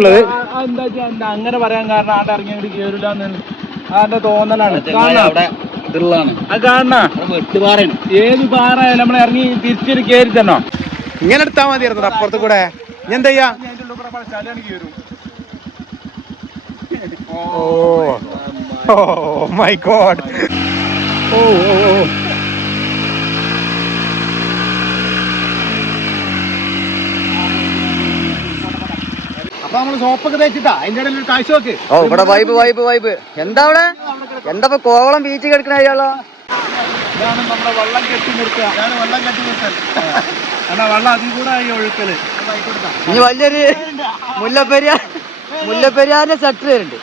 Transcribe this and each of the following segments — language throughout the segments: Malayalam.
അങ്ങനെ പറയാൻ കാരണം ആടെ ഇറങ്ങി കേറില്ലാന്ന് അതിന്റെ തോന്നലാണ്. ഏത് പാറ നമ്മൾ ഇറങ്ങി തിരിച്ചൊരു കേറി തന്നോ ഇങ്ങനെ എടുത്താ മതിയായിരുന്നു അപ്പുറത്ത് കൂടെ. ഞാൻ എന്താ ചെയ്യാ? Oh my God. ഓ ഓ ഓ അപ്പൊ നമ്മള് സോപ്പൊക്കെ തേച്ചിട്ടാ അതിന്റെ ഇടയിൽ ഒരു കാഴ്ച നോക്ക്. ഓ ഇവിടെ വൈബ് വൈബ് വൈബ്. എന്താ അവിടെ എന്താ കോവളം ബീച്ച് കിടക്കണ അയാളോ? ഇതാണ് നമ്മുടെ വെള്ളം കെട്ടി നിർത്തുക. വെള്ളം കെട്ടി നിർത്തൽ. വെള്ളം അതിൽ കൂടെ ആയി ഒഴുക്കല്. ഇനി വലിയൊരു മുല്ലപ്പെരിയാറിന്റെ ഷട്ടർ വരുന്നുണ്ട്.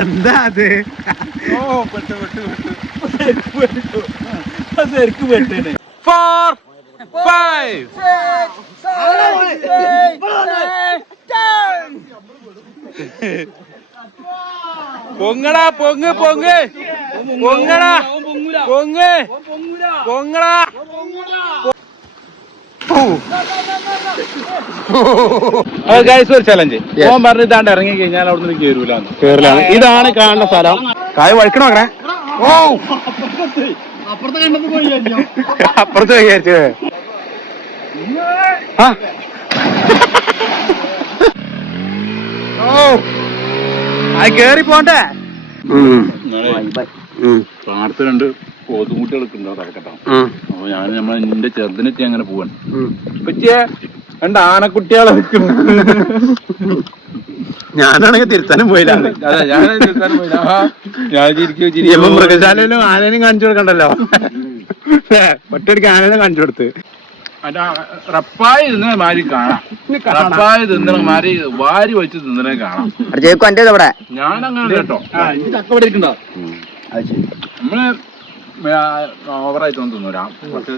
എന്താ അത്? ഓ പെട്ടു ശരിക്ക് പെട്ടേ. 4 5 പൊങ്ങടാ പൊങ്ങ് പൊങ്ങ് പൊങ്ങടാ പൊങ്ങ് പൊങ്ങടാ. ഒരു ചലഞ്ച് ഓൻ പറഞ്ഞ് ഇതാണ്ട് ഇറങ്ങി കഴിഞ്ഞാൽ അവിടെ നിന്ന് കേറില്ല. ഇതാണ് കാണുന്ന സ്ഥലം. കായ വഴിക്കണോ അങ്ങനെ? ഓ അപ്പുറത്ത് വിചാരിച്ചു. ഓ അത് കേറി പോണ്ടേ. പാടത്ത് 2 കോതുമുട്ടികളൊക്കെ ഉണ്ടോ തറക്കട്ടോ. അപ്പൊ ഞാൻ എന്റെ ചെറുതിനെത്തി അങ്ങനെ പോവാണ്. പറ്റിയേ 2 ആനക്കുട്ടികളെ വെക്കുന്നു. ഞാനാണെങ്കിൽ തിരുത്താനും പോയില്ല. അതെ ഞാൻ തിരുത്താനും പോയില്ല. ഞാൻ മൃഗശാലയിലും ആനേനും കാണിച്ചു കൊടുക്കണ്ടല്ലോ. ഒറ്റടിക്ക് ആനേനെ കാണിച്ചു കൊടുത്ത് റപ്പായി തിന്നണ മാതിരി കാണാം. റപ്പായി തിന്നണ മാതിരി വാരി വെച്ച് തിന്നണേ കാണാം. ഞാൻ അങ്ങനെ കേട്ടോ. ചക്ക ഇരിക്കണ്ടോ? നമ്മള് ഓവറായിട്ട് ഒന്നും തിന്നൂല. കുറച്ച്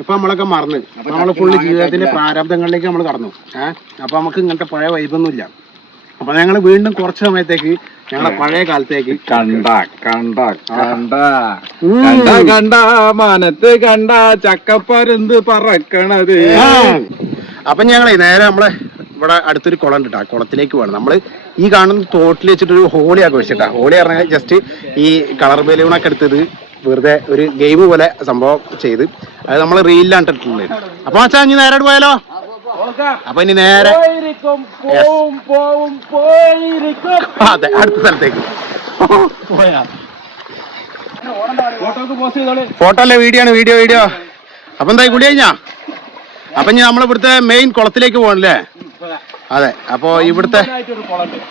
ഇപ്പൊ നമ്മളൊക്കെ മറന്ന് നമ്മള് ഫുള്ള് ജീവിതത്തിന്റെ പ്രാരബ്ധങ്ങളിലേക്ക് നമ്മൾ കടന്നു. അപ്പൊ നമുക്ക് ഇങ്ങനത്തെ പഴയ വൈബൊന്നും ഇല്ല. അപ്പൊ ഞങ്ങള് വീണ്ടും കുറച്ച് സമയത്തേക്ക് ഞങ്ങളെ പഴയ കാലത്തേക്ക് കണ്ട മാനത്ത് കണ്ട ചക്കപ്പരുന്ത് പറക്കണത്. അപ്പൊ ഞങ്ങളെ നേരെ നമ്മളെ ഇവിടെ അടുത്തൊരു കുളം ഉണ്ട്. ആ കുളത്തിലേക്ക് പോകണം. നമ്മള് ഈ കാണുന്ന തോട്ടിൽ വെച്ചിട്ടൊരു ഹോളി ആഘോഷിച്ചിട്ടാ. ഹോളി പറഞ്ഞാൽ ജസ്റ്റ് ഈ കളർ ബലൂണൊക്കെ എടുത്തത് വെറുതെ ഒരു ഗെയിം പോലെ സംഭവം ചെയ്ത് അത് നമ്മൾ റീലിലാണ് ഇട്ടിട്ടുള്ളത്. അപ്പൊ അച്ഛാ ഇനി നേരെ പോയാലോ? അപ്പൊ ഇനി നേരെ അതെ അടുത്ത സ്ഥലത്തേക്ക് ഫോട്ടോ അല്ലേ വീഡിയോ ആണ്. വീഡിയോ അപ്പൊ എന്തായി കുളി കഴിഞ്ഞാ? അപ്പൊ ഇനി നമ്മളിവിടുത്തെ മെയിൻ കുളത്തിലേക്ക് പോകണല്ലേ? അതെ. അപ്പൊ ഇവിടുത്തെ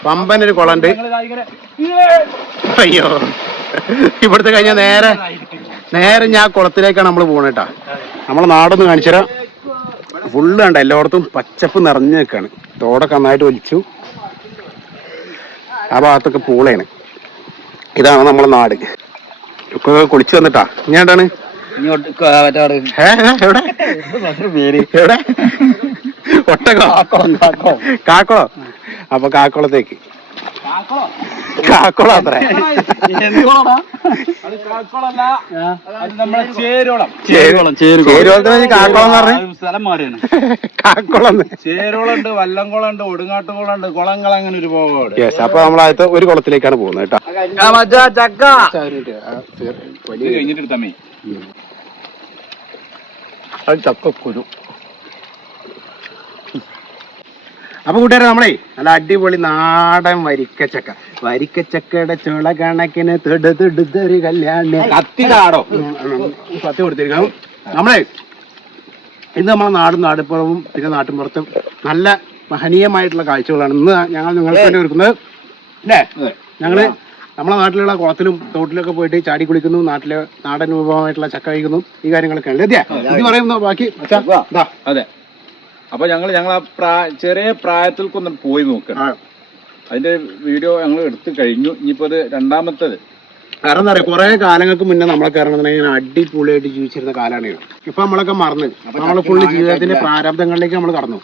പമ്പനൊരു കുളമുണ്ട്. അയ്യോ ഇവിടുത്തെ കഴിഞ്ഞാൽ നേരെ ഞാൻ കുളത്തിലേക്കാണ് നമ്മൾ പോകണേട്ടാ. നമ്മളെ നാടൊന്ന് കാണിച്ചുതരാം. ഫുള്ള് കണ്ട എല്ലായിടത്തും പച്ചപ്പ് നിറഞ്ഞു നിൽക്കാണ്. തോടൊക്കെ നന്നായിട്ട് ഒലിച്ചു. ആ ഭാഗത്തൊക്കെ പൂളയാണ്. ഇതാണ് നമ്മളെ നാട്. ഒക്കെ കുളിച്ചു വന്നിട്ടാ. ഇനി എന്താണ് എവിടെ ഒട്ടകോ കാക്കോളോ? അപ്പൊ കാക്കോളത്തേക്ക് കാക്കോളം അത്ര ചേരോളത്തിന് കാക്കോളം സ്ഥലം മാറിയാണ്. കാക്കോളം ചേരോളുണ്ട്, വല്ലംകുളമുണ്ട്, ഒടുങ്ങാട്ടുകുളമുണ്ട്, കുളങ്ങൾ അങ്ങനെ ഒരുപാട്. അപ്പൊ നമ്മളാദ്യത്തെ ഒരു കുളത്തിലേക്കാണ് പോകുന്നത് കേട്ടോ. കഴിഞ്ഞിട്ട് എടുത്താമേ ചക്കക്കുരു. അപ്പൊ കൂട്ടുകാരെ നമ്മളെ നല്ല അടിപൊളി നാടൻ വരിക്കച്ചക്കയുടെ ചുള കണക്കിന് തെടുതെടുത്തൊരു കല്യാണം കത്തിടാടോ കത്തി കൊടുത്തിരിക്കണം. നമ്മളെ ഇന്ന് നമ്മളെ നാടുപ്പുറവും പിന്നെ നാട്ടിൻപുറത്തും നല്ല മഹനീയമായിട്ടുള്ള കാഴ്ചകളാണ് ഇന്ന് ഞങ്ങൾ നിങ്ങൾക്ക് വേണ്ടി ഒരുക്കുന്നത് അല്ലേ? ഞങ്ങള് നമ്മളെ നാട്ടിലുള്ള കുളത്തിലും തോട്ടിലൊക്കെ പോയിട്ട് ചാടി കുളിക്കുന്നു. നാടൻ വിഭവമായിട്ടുള്ള ചക്ക കഴിക്കുന്നു. ഈ കാര്യങ്ങളൊക്കെ ഉണ്ട്. ഇത് പറയുന്നു ബാക്കി. അതെ. അപ്പൊ ഞങ്ങളെ ചെറിയ പ്രായത്തിൽക്കൊന്ന് പോയി നോക്കണം. അതിന്റെ വീഡിയോ ഞങ്ങൾ എടുത്തു കഴിഞ്ഞു. ഇനിയിപ്പോ അത് രണ്ടാമത്തേത് കാരണം എന്താ പറയാ, കുറെ കാലങ്ങൾക്ക് മുന്നേ നമ്മളൊക്കെ ഇറങ്ങുന്നുണ്ടെങ്കിൽ അടിപൊളിയായിട്ട് ജീവിച്ചിരുന്ന കാലമാണ്. ഇപ്പൊ നമ്മളൊക്കെ മറന്ന് നമ്മള് ഫുള്ള് ജീവിതത്തിന്റെ പ്രാരബ്ധങ്ങളിലേക്ക് നമ്മൾ കടന്നു.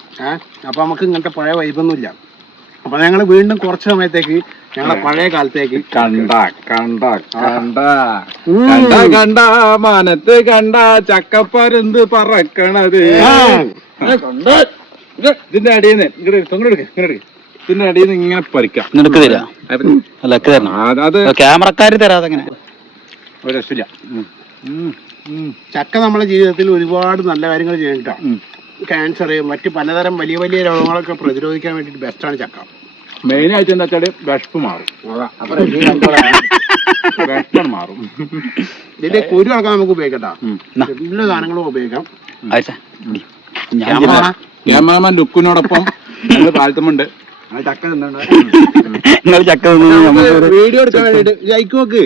അപ്പൊ നമുക്ക് ഇങ്ങനത്തെ പഴയ വൈബൊന്നും ഇല്ല. അപ്പൊ ഞങ്ങൾ വീണ്ടും കുറച്ച് സമയത്തേക്ക് ഞങ്ങളെ പഴയ കാലത്തേക്ക് കണ്ട കണ്ട കണ്ട കണ്ട കണ്ട മാനത്ത് കണ്ട ചക്കപ്പരുന്ത് പറക്കണത് ഇതിന്റെ അടിയിൽ നിന്ന് ഇതിന്റെ അടിയിൽ നിന്ന് ഇങ്ങനെ പറിക്കാം നിനക്ക് തരാം അല്ല തരണം അത് ക്യാമറക്കാര് തരാതെ എങ്ങനെ ഒരു രക്ഷയില്ല. ചക്ക നമ്മുടെ ജീവിതത്തിൽ ഒരുപാട് നല്ല കാര്യങ്ങൾ ചെയ്തിട്ടാണ്. ക്യാൻസർ മറ്റ് പലതരം വലിയ വലിയ രോഗങ്ങളൊക്കെ പ്രതിരോധിക്കാൻ വേണ്ടിട്ട് ബെസ്റ്റാണ് ചക്ക. മെയിൻ ആയിട്ട് എന്താ വെച്ചാല് വിഷപ്പ് മാറും. വിഷപ്പ് മാറും. ഇതിന്റെ കുരു അടക്കം നമുക്ക് ഉപയോഗിക്കട്ടോ. എല്ലാ സാധനങ്ങളും ഉപയോഗിക്കാം. ക്യാമറമാൻ ലുക്കിനോടൊപ്പം ഞങ്ങൾ താഴ്ത്തുമുണ്ട്. ചക്ക വീഡിയോ എടുക്കാൻ വേണ്ടിട്ട് ജയിക്കോക്ക്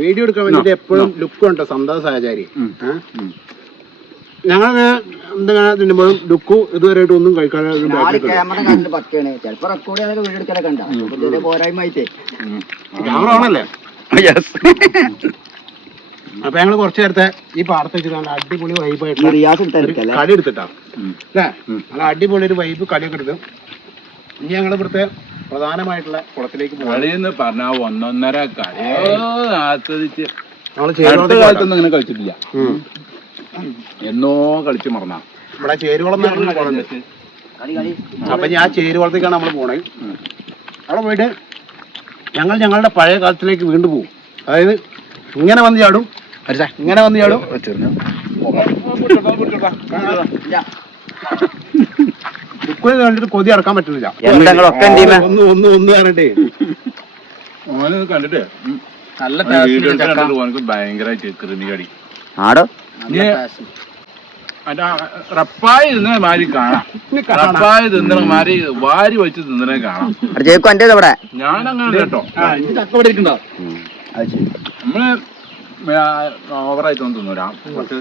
വീഡിയോ എടുക്കാൻ വേണ്ടിട്ട് എപ്പോഴും ലുക്ക് ഉണ്ടോ സന്താ സഹചാരി. ഞങ്ങൾ എന്തെങ്കിലും തിന്നുമ്പോഴും ലുക്കു ഇതുവരെയായിട്ട് ഒന്നും കഴിക്കാതെ ക്യാമറ കണ്ട് പക്കാണ് ചിലപ്പോ റെക്കോർഡ് ചെയ്യാതെ വീഡിയോ എടുക്കാനൊക്കെ ഉണ്ടാവും പോരായ്മയായിട്ടേ. ക്യാമറ ആണല്ലേ. അപ്പൊ ഞങ്ങള് കുറച്ചു നേരത്തെ ഈ പാടത്ത് വെച്ചിട്ട് അടിപൊളി വൈബായിട്ട് കടി എടുത്തിട്ടാ അല്ലേ. നല്ല അടിപൊളി ഒരു വൈബ് കടിയൊക്കെ എടുത്ത് ഇനി ഞങ്ങൾ ഇവിടുത്തെ പ്രധാനമായിട്ടുള്ള കുളത്തിലേക്ക് കളിന്ന് പറഞ്ഞ 1.5 കളി ആസ്വദിച്ച് ഞങ്ങള് കാലത്തൊന്നും അങ്ങനെ കളിച്ചിട്ടില്ല. എന്നോ കളിച്ച് മറന്നാ ഇവിടെ ചേരുവളം കുളമുണ്ട്. അപ്പൊ ഞാൻ ചേരുവളത്തേക്കാണ് നമ്മൾ പോണേ. അവിടെ പോയിട്ട് ഞങ്ങൾ ഞങ്ങളുടെ പഴയ കാലത്തിലേക്ക് വീണ്ടും പോകും. അതായത് ഇങ്ങനെ വന്ന് ചാടും, ഇങ്ങനെ വന്ന് ചാടും. ബുക്കിൽ കണ്ടിട്ട് കൊതി അടക്കാൻ പറ്റുന്നില്ല. ഒന്ന് പറഞ്ഞിട്ടേ ഓന് കണ്ടിട്ട് നല്ല ഓനക്ക് ഭയങ്കരമായിട്ട് കൃമി കടി ആടോ. റപ്പായി തിന്നണ മാതിരി കാണാം. റപ്പായി തിന്നണ മാതിരി വാരി വെച്ച് തിന്നണേ കാണാം. ഞാനങ്ങനെ കേട്ടോ. നമ്മള് ഓവറായിട്ടൊന്നും തിന്നൂല. കുറച്ച്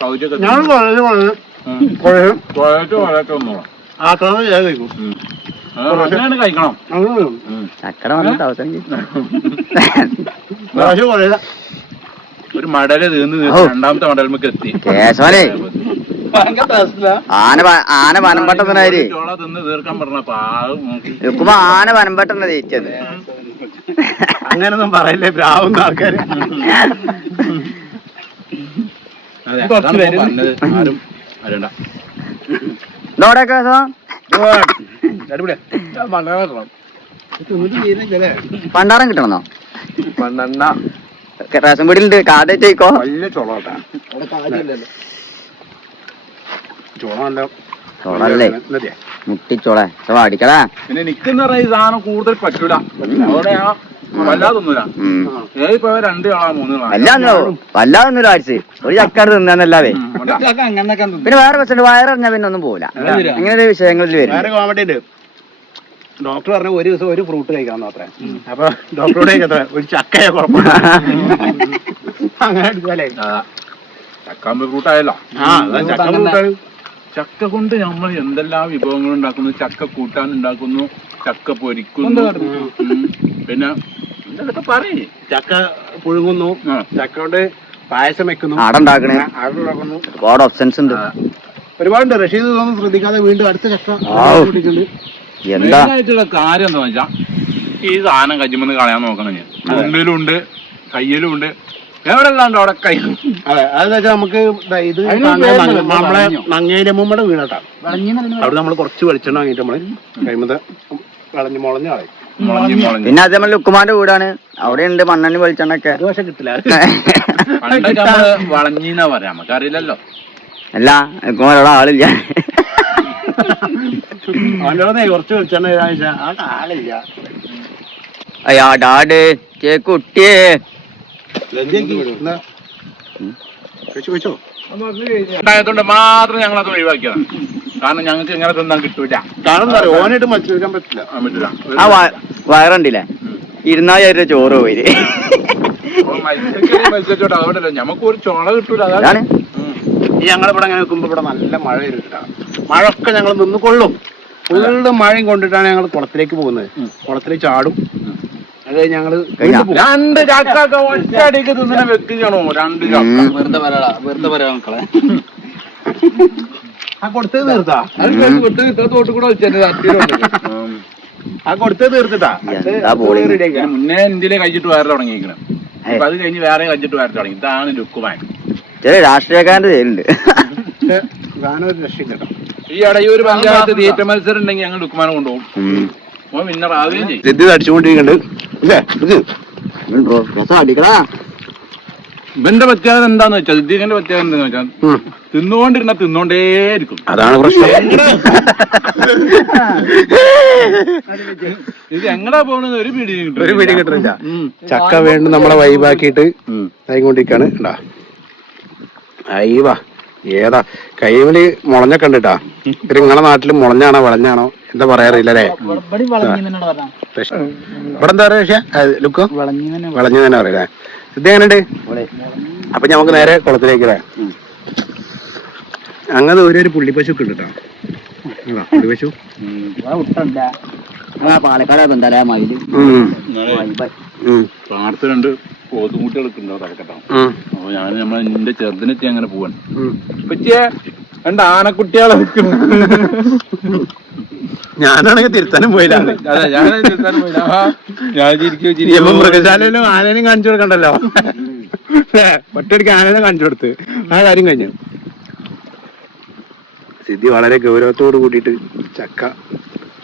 സൗജന്യം അങ്ങനെയാണ് കഴിക്കണം. ഒരു മടല് തീർന്ന് രണ്ടാമത്തെ മടൽമൊക്കെ എത്തി. ആന വനമ്പട്ടനായി ചോള തിന്ന് തീർക്കാൻ പറഞ്ഞ പാവം ആന വനമ്പട്ടന ജയിച്ചത്. അങ്ങനൊന്നും പറയില്ലേ ബ്രാവുന്ന ആൾക്കാര്. ആരും അറിയണ്ട. പണ്ടാരം കിട്ടണമെന്നോ? റേഷൻ പീടിയിലുണ്ട്. കാതേറ്റോ വലിയ ചൊളോട്ടാ. ചോളല്ലേ മുട്ടിച്ചോള അടിക്കടാ. പിന്നെ എനിക്കെന്ന് പറഞ്ഞാൽ ഈ സാധനം കൂടുതൽ പറ്റൂല. അവിടെ വല്ലാതൊന്നുമില്ല. ഏതിപ്പോ 2 ആളാ 3 ആളാ വല്ലാതൊന്നും ആഴ്ച ഒരു ചക്കാട് തിന്നല്ലാതെ. പിന്നെ വേറെ പ്രശ്നം വയറിഞ്ഞാ പിന്നെ ഒന്നും പോവില്ല. അങ്ങനെ ഒരു വിഷയങ്ങളിൽ വരും. വേറെ കോമഡി ഉണ്ട്. ഡോക്ടർ പറഞ്ഞ ഒരു ദിവസം ഒരു ഫ്രൂട്ട് കഴിക്കാമെന്ന് അത്ര. അപ്പൊ ഡോക്ടറോട് കഴിക്കാത്ത ഒരു ചക്കയെ കുഴപ്പമില്ല. അങ്ങനെ എടുക്കാല്ലേ ചക്കാമ്പ് ഫ്രൂട്ടായല്ലോ. ചക്ക കൊണ്ട് നമ്മൾ എന്തെല്ലാം വിഭവങ്ങൾ ഉണ്ടാക്കുന്നു. ചക്ക കൂട്ടാൻ ഉണ്ടാക്കുന്നു, ചക്ക പൊരിക്കുന്നു, പിന്നെ എന്തൊക്കെ പറയേ ചക്ക പുഴുങ്ങുന്നു, ചക്ക കൊണ്ട് പായസം വെക്കുന്നു, ആടുണ്ടാക്കണേ, ഒരുപാട് ഓപ്ഷൻസ് ഉണ്ട്. ഒരുപാടുണ്ട്. റഷീദ് ഇതൊന്നും ശ്രദ്ധിക്കാതെ വീണ്ടും അടുത്ത ചക്ക എന്തായിട്ടുള്ള കാര്യം എന്താ വെച്ചാ ഈ സാധനം കജ്ജിമെന്ന് കളയാൻ നോക്കണം. ഞാൻ ഉള്ളിലുണ്ട്, കയ്യിലും ഉണ്ട്, എവിടെല്ലാണ്ട് അവിടെ കൈ. അതെ അതെന്ന് വെച്ചാൽ നമുക്ക് ഇത് നമ്മളെ നങ്ങേലമ്മയുടെ വീണട്ടാ. അവിടെ നമ്മൾ കുറച്ച് വെളിച്ചെണ്ണ വാങ്ങിയിട്ട് നമ്മള് കഴിയുമ്പോ മുളഞ്ഞ കളയും. പിന്നെ അത് നമ്മൾ ലുക്കുമാന്റെ വീടാണ്. അവിടെ ഉണ്ട് മണ്ണെണ്ണ വെളിച്ചെണ്ണൊക്കെ. ഒരു പക്ഷെ കിട്ടില്ല. വളഞ്ഞീന്നാ പറയാം, നമുക്ക് അറിയില്ലല്ലോ. അല്ല ലുക്കുമാരുടെ ആളില്ല. അവൻ്റെ കുറച്ച് വെളിച്ചെണ്ണ ആളില്ല. അയ്യാ ഡാഡ് കുട്ടിയേ ഉണ്ടായതുകൊണ്ട് മാത്രം ഞങ്ങളത് ഒഴിവാക്കിയതാണ്. കാരണം ഞങ്ങൾക്ക് ഇങ്ങനെ തിന്നാൻ കിട്ടൂല. കാരണം ഓനായിട്ട് മത്സരിക്കാൻ പറ്റില്ല. ആ വയറുണ്ടില്ലേ 2,000 രൂപ ചോറ് പോയി. മത്സരിച്ചോട്ടെ അവിടെ ഞമ്മക്ക് ഒരു ചോള കിട്ടൂല. അതാണ് ഈ ഞങ്ങളിവിടെ അങ്ങനെ നിൽക്കുമ്പോ ഇവിടെ നല്ല മഴ വരുന്നുണ്ട്. മഴ ഒക്കെ ഞങ്ങൾ നിന്ന് കൊള്ളും. ഫുള്ള് മഴയും കൊണ്ടിട്ടാണ് ഞങ്ങൾ കുളത്തിലേക്ക് പോകുന്നത്. കുളത്തിലേക്ക് ചാടും. അത് ഞങ്ങള് 2 ചക്ക ഒറ്റയടിക്ക് തിന്നിനെ വെക്കുകയാണോ? 2 ചക്ക വെറുതെ പറയാ മക്കളെ. ആ കൊടുത്തത് നിർത്താ. തോട്ട് കൂടെ വെച്ചു. ആ കൊടുത്തത് തീർത്തിട്ടാ എന്താ ബോളിങ്. ഇതിന് മുന്നേ ഇന്ത്യയിലെ കഴിച്ചിട്ട് വേറെ തുടങ്ങിയിരിക്കണം. അപ്പൊ അത് കഴിഞ്ഞ് വേറെ കഴിച്ചിട്ട് വേറെ തുടങ്ങി. ഇതാണ് ലുക്കുമാൻ. ചില രാഷ്ട്രീയക്കാരന്റെ പേരുണ്ട്. ഗാനൊരു രക്ഷയില്ല കേട്ടോ. ഈ ഇടയൂര് പഞ്ചായത്ത് തീറ്റ മത്സരം ഉണ്ടെങ്കിൽ ഞങ്ങൾ ലുക്കുമാനെ കൊണ്ടുപോകും. അപ്പൊ വിന്നർ ആവുകയും ചെയ്യും. സിദ്ധി അടിച്ചുകൊണ്ടിരിക്കുന്നുണ്ട് ഇല്ലേ ഇത് രസം അടിക്കടാ. ഇവന്റെ പ്രത്യേകത എന്താന്ന് വെച്ചാൽ സിദ്ദീഖിന്റെ പ്രത്യേകത എന്താന്ന് വെച്ചാൽ തിന്നുകൊണ്ടിരുന്ന തിന്നോണ്ടേയിരിക്കും. അതാണ് പ്രശ്നം. ഇത് എങ്ങടാ പോണെന്ന് ഒരു പിടി കിട്ടുന്നില്ല. ചക്ക വേണ്ടി നമ്മളെ വൈബാക്കിയിട്ട് ആയിക്കൊണ്ടിരിക്കാണ് ഉണ്ടാ. അയ്യവാ ഏതാ കൈവല് മുളഞ്ഞൊക്കെ ഉണ്ട് കേട്ടാ. ഇവര് നിങ്ങളെ നാട്ടില് മുളഞ്ഞാണോ വിളഞ്ഞാണോ എന്താ പറയാറില്ലല്ലേ? ഇവിടെ എന്താ പറയാ ലുക്കോ വിളഞ്ഞു തന്നെ പറയല്ലേ. ഇത് എങ്ങനെയുണ്ട്? അപ്പൊ ഞമ്മക്ക് നേരെ കുളത്തിലേക്കല്ലേ. അങ്ങനെ ഒരു പുള്ളിപ്പശു ഒക്കെ ഉണ്ട് കേട്ടോ. പുള്ളിപ്പശു പാലക്കാട് ബന്ധാല മയില് പാടത്തുണ്ട് കോതുമുട്ടികളൊക്കെ ഉണ്ടോ തലക്കട്ടോ. അപ്പൊ ഞാൻ എന്റെ ചെറുതിനെത്തി അങ്ങനെ പോവാണ്. പറ്റിയ രണ്ട് ആനക്കുട്ടികളെ ഞാനാണെങ്കിൽ തിരുത്താനും പോയില്ല. അതെ ഞാൻ തിരുത്താനും പോയില്ല. ഞാൻ മൃഗശാലയിലും ആനേനും കാണിച്ചു കൊടുക്കണ്ടല്ലോ. ഒറ്റയടിക്ക് ആനേനെ കാണിച്ചു കൊടുത്ത് ആ കാര്യം കഴിഞ്ഞു. സിദ്ധി വളരെ ഗൗരവത്തോട് കൂടിയിട്ട് ചക്ക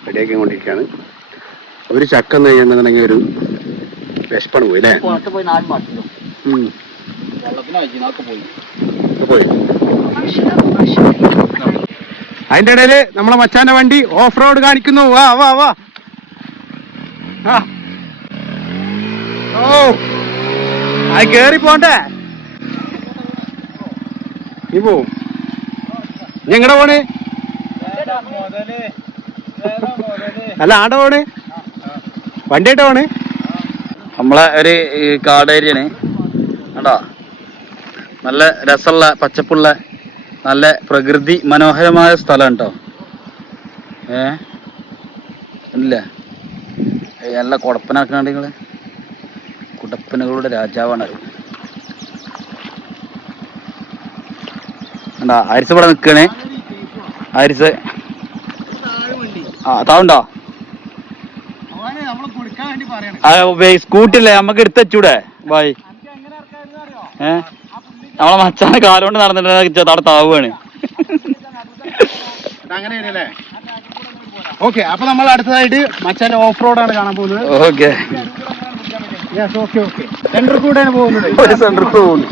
റെഡിയാക്കി കൊണ്ടിരിക്കുകയാണ്. ഒരു ചക്ക എന്ന് കഴിഞ്ഞിട്ടുണ്ടെങ്കിൽ ഒരു വിശപ്പാണ് പോയി അല്ലേ? പോയി. അതിന്റെ ഇടയില് നമ്മളെ മച്ചാന്റെ വണ്ടി ഓഫ് റോഡ് കാണിക്കുന്നു. വാ വാ വാ. ഓ അത് കേറി പോണ്ടേ? നീ പോവും. ഞങ്ങടെ പോണ് അല്ല ആടെ പോണ് വണ്ടിയായിട്ട് പോണ്. നമ്മളെ ഒരു കാട് ഏരിയാണ് കേട്ടോ. നല്ല രസമുള്ള പച്ചപ്പുള്ള നല്ല പ്രകൃതി മനോഹരമായ സ്ഥലം കേട്ടോ. ഇല്ല നല്ല കുടപ്പനാക്കാണ്ട് നിങ്ങള് കുടപ്പനകളുടെ രാജാവാണ് അത്. എന്താ ആരിസ് ഇവിടെ നിൽക്കണേ? ആരിസ് താവുണ്ടോ? സ്കൂട്ടില്ലേ നമുക്ക് എടുത്തൂടെ ബായ്? നമ്മളെ മച്ചാനെ കാലുകൊണ്ട് നടന്നിട്ട് അവിടെ താവുകയാണ്. ഓക്കെ അപ്പൊ നമ്മൾ അടുത്തതായിട്ട് മച്ചാന്റെ ഓഫ് റോഡാണ് കാണാൻ പോകുന്നത്. ഓക്കെ സെന്റർ കൂടെയാണ് പോകുന്നത്. സെന്റർ പോകുന്നു.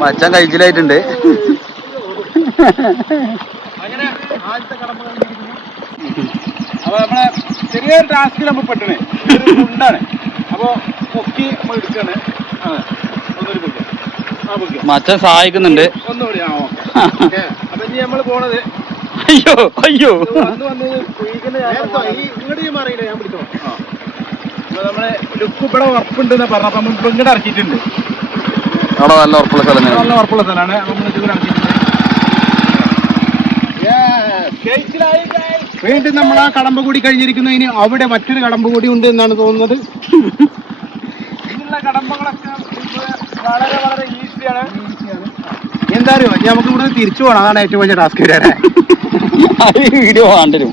മച്ചാൻ കഴിച്ചിലായിട്ടുണ്ട്. അപ്പൊ നമ്മളെ ചെറിയൊരു ടാസ്കിൽ നമ്മൾ പെട്ടണേ ഉണ്ടാണ്. അപ്പൊ പൊക്കി നമ്മൾ എടുക്കാണ്. മച്ചാൻ സഹായിക്കുന്നുണ്ട്. ഒന്നുകൂടി അപ്പൊ ഇനി നമ്മള് പോണത് അയ്യോ അയ്യോ നമ്മളെ ലുക്ക് ഇവിടെ ഉറപ്പുണ്ടെന്ന് പറഞ്ഞപ്പോ നമ്മൾ ഇപ്പൊ ഇങ്ങോട്ട് ഇറക്കിയിട്ടുണ്ട്. അവിടെ നല്ല ഉറപ്പുള്ള സ്ഥലം നല്ല ഉറപ്പുള്ള സ്ഥലമാണ്. നമ്മൾ ഇതുകൂടെ ഇറക്കിയിട്ടുണ്ട്. വീണ്ടും നമ്മൾ ആ കടമ്പ കൂടി കഴിഞ്ഞിരിക്കുന്നു. ഇനി അവിടെ മറ്റൊരു കടമ്പ കൂടി ഉണ്ട് എന്നാണ് തോന്നുന്നത്. ഇതിലുള്ള കടമ്പകളൊക്കെ വളരെ വളരെ ഈസിയാണ്. എന്താ അറിയോ നമുക്ക് ഇവിടെ തിരിച്ചു പോകണം. അതാണ് ഏറ്റവും വലിയ ടാസ്ക് വരാനേ. വീഡിയോ വേണ്ടരും.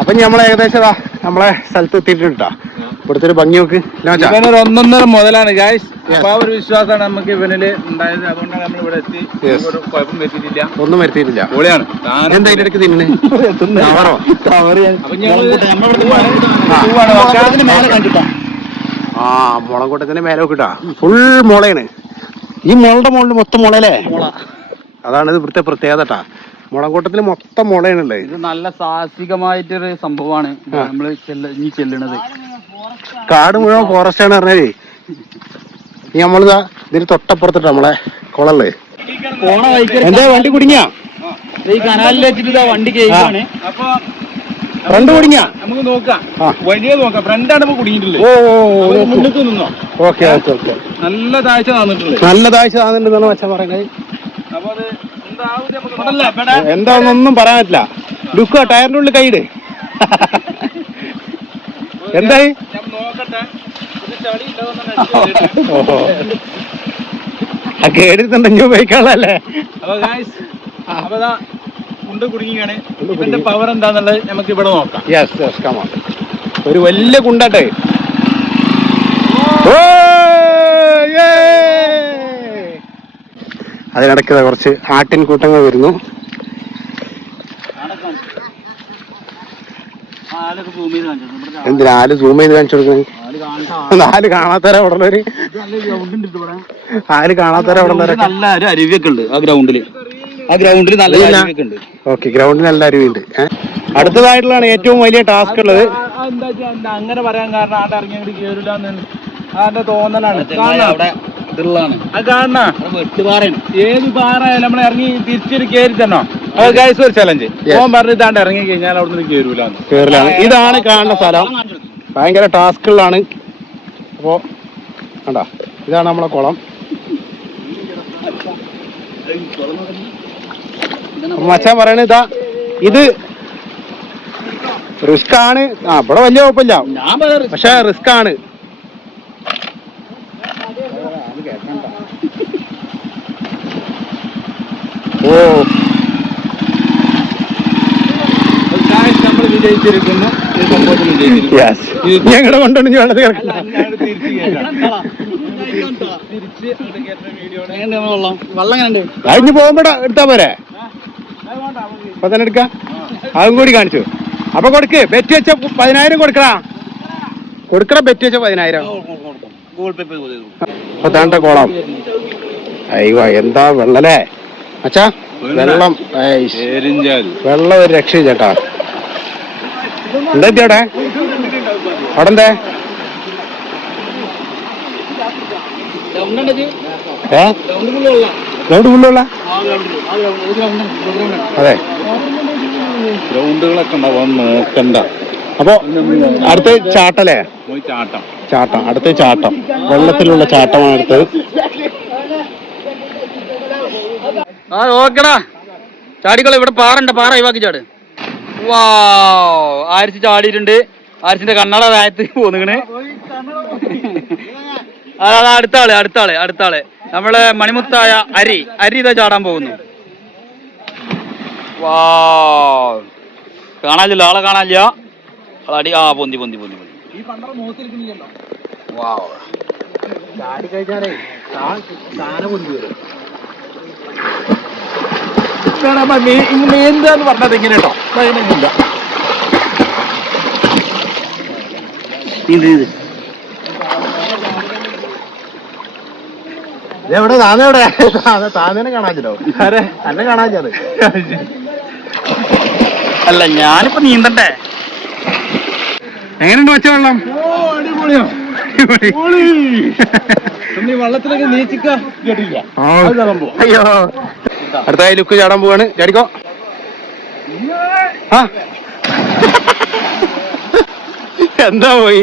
അപ്പൊ നമ്മൾ ഏകദേശം നമ്മളെ സ്ഥലത്ത് എത്തിയിട്ടാ. ഇവിടുത്തെ ഒരു ഭംഗി നോക്ക്. ഇവനൊരു ഒന്നൊന്നര മുതലാണ് ഗായ്സ്. അപ്പൊ ആ ഒരു വിശ്വാസമാണ് നമുക്ക് ഇവനില് ഉണ്ടായത്. അതുകൊണ്ടാണ് നമ്മൾ ഇവിടെ എത്തി. ഒരു കുഴപ്പം വരുത്തിയിട്ടില്ല, ഒന്നും വരുത്തിയിട്ടില്ല. പൊളിയാണ്. എന്താ ഇതിന്റെ ഇടയ്ക്ക് തിന്നണേ? ആ മുളംകൂട്ടത്തിന്റെ മേലെ നോക്കിട്ടാ ഫുൾ മുളയാണ്. ഈ മുളയുടെ മുകളിൽ മൊത്തം മുളയല്ലേ? അതാണ് ഇത് ഇവിടുത്തെ പ്രത്യേകത കേട്ടാ. മുളംകൂട്ടത്തിൽ മൊത്തം മുളയാണുള്ളത്. ഇത് നല്ല സാഹസികമായിട്ടൊരു സംഭവമാണ് നമ്മള് ഇനി ചെല്ലണത്. കാട് മുഴുവൻ ഫോറസ്റ്റ് ആണ് പറഞ്ഞേ. ഈ നമ്മളിതാ ഇതിന് തൊട്ടപ്പുറത്തിട്ട് നമ്മളെ കുളല്ലേ. എന്താ വണ്ടി കുടുങ്ങിയ? ഈ കനാലിൽ വെച്ചിട്ട് വണ്ടി കേൾക്കാണ്. അപ്പൊ ഫ്രണ്ട് കുടുങ്ങിയ നമുക്ക് നോക്കാം. വലിയ നോക്കാം. ഫ്രണ്ടാണ് ഇപ്പൊ കുടുങ്ങിയിട്ടുള്ളത്. മുന്നിട്ട് നിന്നോ. Okay okay okay. നല്ല താഴ്ച തന്നിട്ടുള്ളത്. നല്ല താഴ്ച താന്നിട്ടുണ്ടെന്നാണ് മച്ചാൻ പറയുന്നത്. അപ്പൊ അത് എന്താണെന്നൊന്നും പറയാൻ പറ്റില്ല. ലുക്ക് ടയറിന്റെ ഉള്ളിൽ കൈയിട്. എന്തായി നോക്കട്ടെ. ഇത് ഓഹോ ആ കേടിട്ടുണ്ടെങ്കിൽ ഉപയോഗിക്കാനുള്ളല്ലേ. അപ്പൊ ഗായ്സ് അപ്പൊ മുണ്ട് കുടുങ്ങിയാണ്. ഇതിന്റെ പവർ എന്താന്നുള്ളത് നമുക്ക് ഇവിടെ നോക്കാം. യെസ് യെസ് കമാ. ഒരു വലിയ കുണ്ടട്ടെ. അതിനിടയ്ക്ക് കുറച്ച് ആട്ടിൻ കൂട്ടങ്ങൾ വരുന്നു. എന്തിനാ ആല് സൂം ചെയ്ത് കാണിച്ചു കൊടുക്കുന്നത്? ആല് കാണാത്തവരെ ഉടനൊരു ആല് കാണാത്തവരെ ഉടനൊരു നല്ല ഒരു അരുവിയൊക്കെ ഉണ്ട് ആ ഗ്രൗണ്ടില്. നല്ല അരുവിയൊക്കെ ഉണ്ട്. ഓക്കെ, ഗ്രൗണ്ടിൽ നല്ല അരുവിയുണ്ട്. അടുത്തതായിട്ടുള്ളതാണ് ഏറ്റവും വലിയ ടാസ്ക് ഉള്ളത്. അങ്ങനെ പറയാൻ കാരണം ആടെ ഇറങ്ങിയത് കേറില്ലാന്ന് അതിന്റെ തോന്നലാണ്. ഏത് പാറയായാലും നമ്മൾ ഇറങ്ങി തിരിച്ചൊരു കേറി തന്നോ. ഗൈസ് ഒരു ചലഞ്ച് ഓൻ പറഞ്ഞു ഇതാണ്ട് ഇറങ്ങി കഴിഞ്ഞാൽ അവിടെ നിന്ന് കേറില്ല. ഇതാണ് കാണുന്ന സ്ഥലം. ഭയങ്കര ടാസ്കുകളാണ്. അപ്പോ കണ്ടാ, ഇതാണ് നമ്മളെ കുളം. മച്ചാൻ പറയണ ഇതാ, ഇത് റിസ്ക് ആണ്. ഇവിടെ വലിയ കുഴപ്പമില്ല, പക്ഷെ റിസ്ക് ആണ്. ഓ നമ്മൾ വിജയിച്ചിരിക്കുന്നു. ഞങ്ങളുടെ കൊണ്ടുണ്ടെങ്കിൽ വെള്ളത്തിൽ കിടക്കണം. കഴിഞ്ഞ് പോകുമ്പോടാ എടുത്താ പോരെ, അപ്പൊ തന്നെ എടുക്ക. അതും കൂടി കാണിച്ചു. അപ്പൊ കൊടുക്ക്. ബെറ്റ് വെച്ച 10,000 കൊടുക്കണ ബെറ്റ് വെച്ച 10,000. അപ്പൊ താണ്ട കോളം. അയ്യോ എന്താ വെള്ളല്ലേ അച്ഛാ, വെള്ളം വെള്ളം ഒരു രക്ഷ ചേട്ടാ. എന്താ അവിടെ അവിടെ എന്താ ഗ്രൗണ്ട് ഫുള്ളുള്ള? അതെ, ഗ്രൗണ്ടുകളൊക്കെ ഉണ്ടാവും, നോക്കണ്ട. അപ്പൊ അടുത്ത ചാട്ടല്ലേ? ചാട്ടം, അടുത്ത ചാട്ടം, വെള്ളത്തിലുള്ള ചാട്ടമാണ് അടുത്തത്. ഓക്കെടാ, ചാടിക്കള. ഇവിടെ പാറ ഒഴിവാക്കി ചാട്. വാ, ആരിച്ച് ചാടിയിട്ടുണ്ട്. ആരിച്ചിന്റെ കണ്ണാട താഴത്ത് പോന്നിക്കണ്. അടുത്ത ആള് നമ്മളെ മണിമുത്തായ അരി ഇതാ ചാടാൻ പോകുന്നു. വാ, കാണാനില്ല, ആളെ കാണാനില്ല. അടി പൊന്തി. വാ, നീന്താന്ന് പറഞ്ഞത് ഇങ്ങനെ കേട്ടോ. എവിടെ താനെ കാണാച്ചോ? അന്നെ കാണാച്ചത് അല്ല, ഞാനിപ്പോ നീന്തണ്ടേ. എങ്ങനെയുണ്ട് മച്ച വെള്ളം? വെള്ളത്തിലേക്ക് നീച്ചിക്ക കേട്ടില്ല. അയ്യോ, അടുത്തായി ലുക്ക് ചാടാൻ പോവാണ്. ചാടിക്കോ. എന്താ പോയി?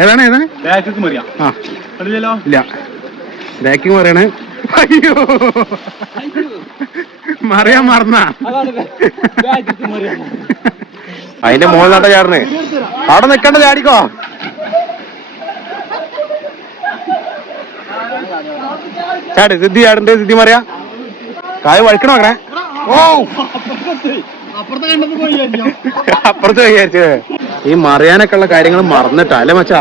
ഏതാണ് ഇല്ല ബാക്കിങ് പറയണേ. അയ്യോ, മറിയാൻ മറന്ന അതിന്റെ മുകളിലാട്ട ചാടണേ. അവിടെ നിക്കണ്ട, ചാടിക്കോ. ചാടി സിദ്ധി ചാടണ്ട്. സിദ്ധി മറിയാ കായ വഴിക്കണോ അങ്ങനെ. ഓ, അപ്പുറത്ത് വിചാരിച്ചു. ഈ മറിയാനൊക്കെ ഉള്ള കാര്യങ്ങൾ മറന്നിട്ടാ അല്ലേ മച്ചാ?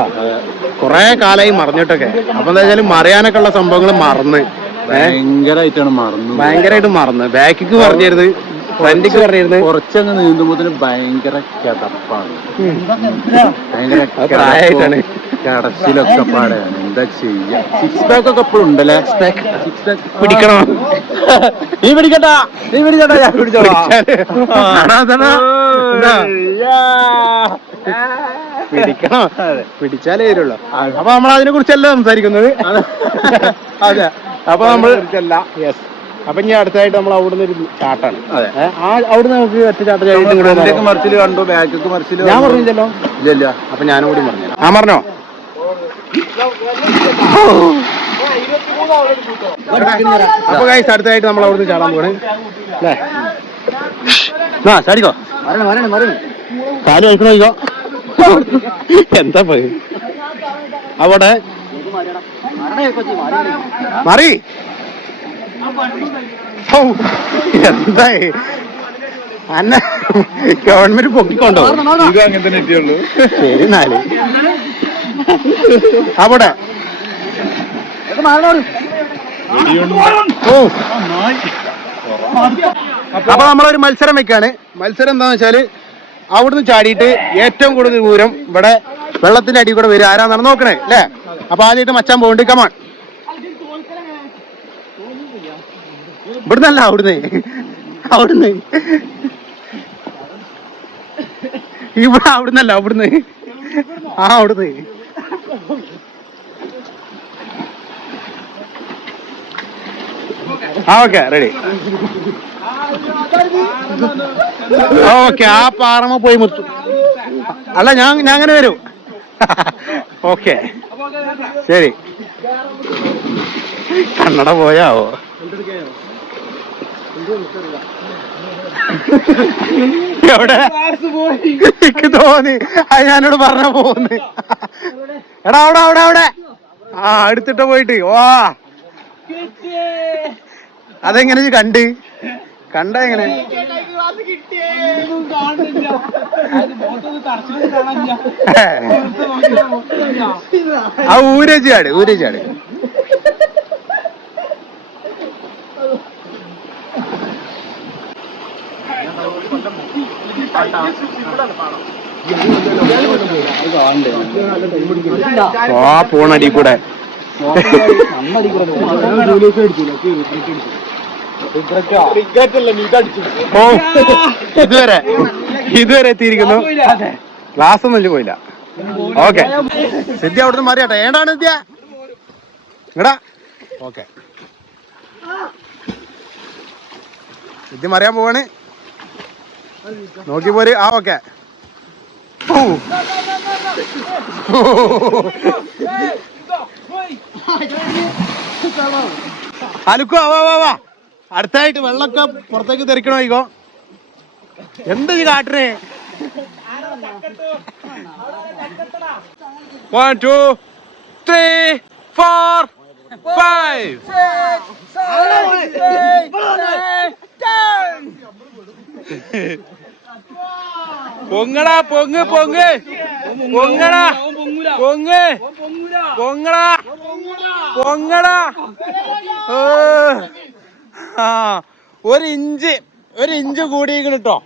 കൊറേ കാലായി മറിഞ്ഞിട്ടൊക്കെ. അപ്പൊ എന്താ വെച്ചാല് മറിയാനൊക്കെ ഉള്ള സംഭവങ്ങൾ മറന്ന് ഭയങ്കരമായിട്ട് മറന്ന്. ബാക്കിക്ക് പറഞ്ഞിരുന്നത്, ഫ്രണ്ടിക്ക് പറഞ്ഞിരുന്നത്. കുറച്ചങ്ങ് നീന്തുമ്പോ ഭയങ്കര കിടപ്പാണ്, പ്രായമായിട്ടാണ്. കടച്ചിലൊക്കെ പാടാണ്. എന്താ ചെയ്യാ? സിക്സ് പാക്ക് ഒക്കെ എപ്പോഴും ഉണ്ടല്ലേ? പിടിക്കണോ? നീ പിടിക്കട്ടാ, ഞാൻ പിടിച്ചോളാം. പിടിക്കണോ? പിടിച്ചാലേ വരുള്ളൂ. അപ്പൊ നമ്മൾ അതിനെ കുറിച്ചല്ല സംസാരിക്കുന്നത്. അതെ, അപ്പൊ നമ്മൾ യെസ്. അപ്പൊ ഇനി അടുത്തായിട്ട് നമ്മൾ അവിടുന്ന് ഒരു ചാട്ടാണ്. അവിടുന്ന് നമുക്ക് ഒറ്റ ചാട്ടം മറിച്ചില് കണ്ടു, ബാക്കൊക്കെ മറിച്ചില് ഞാൻ പറഞ്ഞില്ലല്ലോ. ഇല്ല. അപ്പൊ ഞാനും കൂടി പറഞ്ഞു. പറഞ്ഞോ. അപ്പൊ ഗൈസ് അടുത്തായിട്ട് നമ്മൾ അവിടുന്ന് ചാടാൻ പോകണേ അല്ലേ? ചാടിക്കോ. കാല് കഴിക്കണോ? എന്താ പോയി അവിടെ മറി എന്തായി അന്ന ഗവൺമെന്റ് പൊക്കിക്കൊണ്ടോ? ഇത് അങ്ങനെ തന്നെ എത്തിയുള്ളൂ. ശരി നാല് അവിടെ ഓ. അപ്പൊ നമ്മളൊരു മത്സരം വെക്കാണ്. മത്സരം എന്താന്ന് വെച്ചാല് അവിടുന്ന് ചാടിയിട്ട് ഏറ്റവും കൂടുതൽ ദൂരം ഇവിടെ വെള്ളത്തിന്റെ അടി കൂടെ വരും ആരാന്നാണ് നോക്കണേ അല്ലേ? അപ്പൊ ആദ്യമായിട്ട് മച്ചാൻ പോകണ്ട്. കമാൺ. ഇവിടുന്നല്ല അവിടുന്ന് ഇവിടെ അവിടുന്നല്ല അവിടുന്ന് അവിടുന്ന് ഓക്കെ റെഡി. ഓക്കെ ആ പാറമ പോയി മുത്തു. അല്ല ഞാൻ അങ്ങനെ വരൂ. ഓക്കെ ശരി. കണ്ണട പോയാവോ? എവിടെ എനിക്ക് തോന്നി. അത് ഞാനോട് പറഞ്ഞ പോന്ന്. എടാ അവിടെ അവിടെ അവിടെ ആ എടുത്തിട്ട് പോയിട്ട് വാ. അതെങ്ങനെ കണ്ട എങ്ങനെ? ആ ഊരേജാട് ആ പോണടി കൂടെ ഇതുവരെ എത്തിയിരിക്കുന്നു. ക്ലാസ് ഒന്നും പോയില്ല. ഓക്കെ സിദ്ധ്യ അവിടുന്ന് മാറിയാട്ടെ. ഏടാണ് സിദ്ധ്യ ഇങ്ങടാ. ഓക്കെ സിദ്ധ്യ മറിയാൻ പോവാണ്. നോക്കി പോര്. ആ ഓക്കെ. അലുക്കോ വാ അടുത്തായിട്ട് വെള്ളമൊക്കെ പുറത്തേക്ക് തെറിക്കണോ? ഇക്കോ എന്താ ഈ കാട്ടണേ? 1 2 3 4 5 പൊങ്ങടാ പൊങ്ങടാ ആ ഒരു ഇഞ്ച് കൂടിയിരിക്കണം കേട്ടോ.